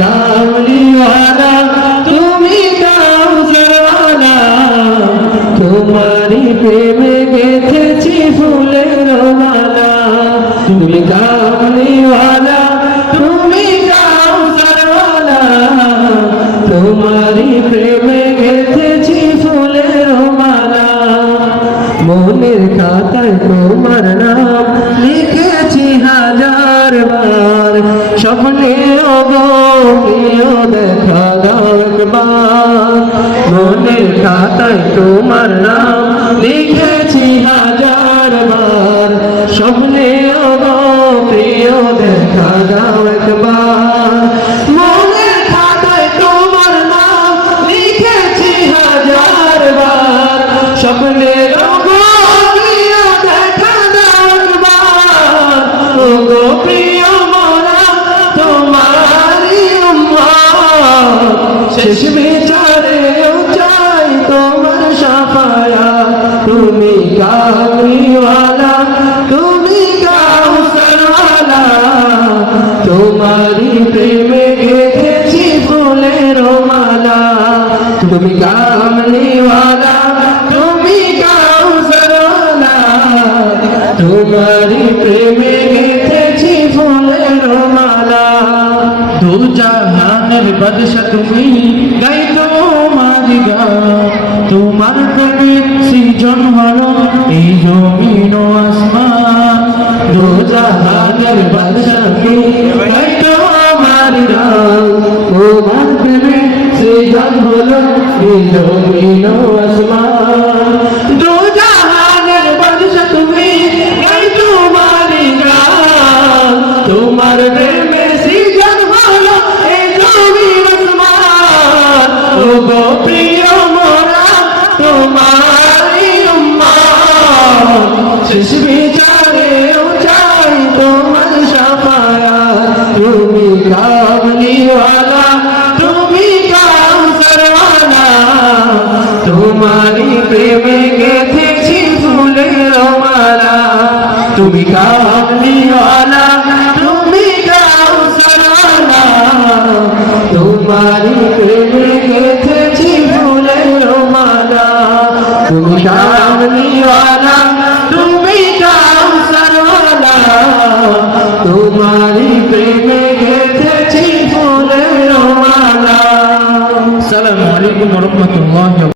কামলিওয়ালা তুমি কাউজালা তোমারই প্রেমে গেথেছি ফুলের মালা তুমি কামলিওয়ালা তুমি কাউজালা তোমারই প্রেমে গেথেছি ফুলের মালা মনের খাতায় তোমার নাম হাজার বার স্বপ্নে দেখা দাও একবার মনের খাতায় তোমার নাম লিখেছি হাজার বার। স্বপ্নে প্রিয় দেখা মনের নাম তুমি কামরিওয়ালা তুমি কাউসারওয়ালা তোমারি প্রেমে গেথেছি ফুলের মালা তুমি কামলিওয়ালা তুমি কাউসারওয়ালা তোমারি প্রেমে গেথেছি ফুলের মালা দু জাহানের বাদশা তুমি গাই তোমার গান তোমার প্রেমে সৃজন হলো এই জমিন ও আসমান। দু জাহানের বাদশা তুমি গাই তোমার প্রেমে সৃজন হলো এই জমিন ও আসমান। বাদশা তুমি তোমার তোমার প্রেমে সৃজন এই জমিন ও গো শেষ বিচারে চাই তোমার সাফায়া তুমি কামলিওয়ালা তুমি কাম সরওয়ালা তোমারি প্রেমে গেথেছি ফুলের মালা তুমি কামলিওয়ালা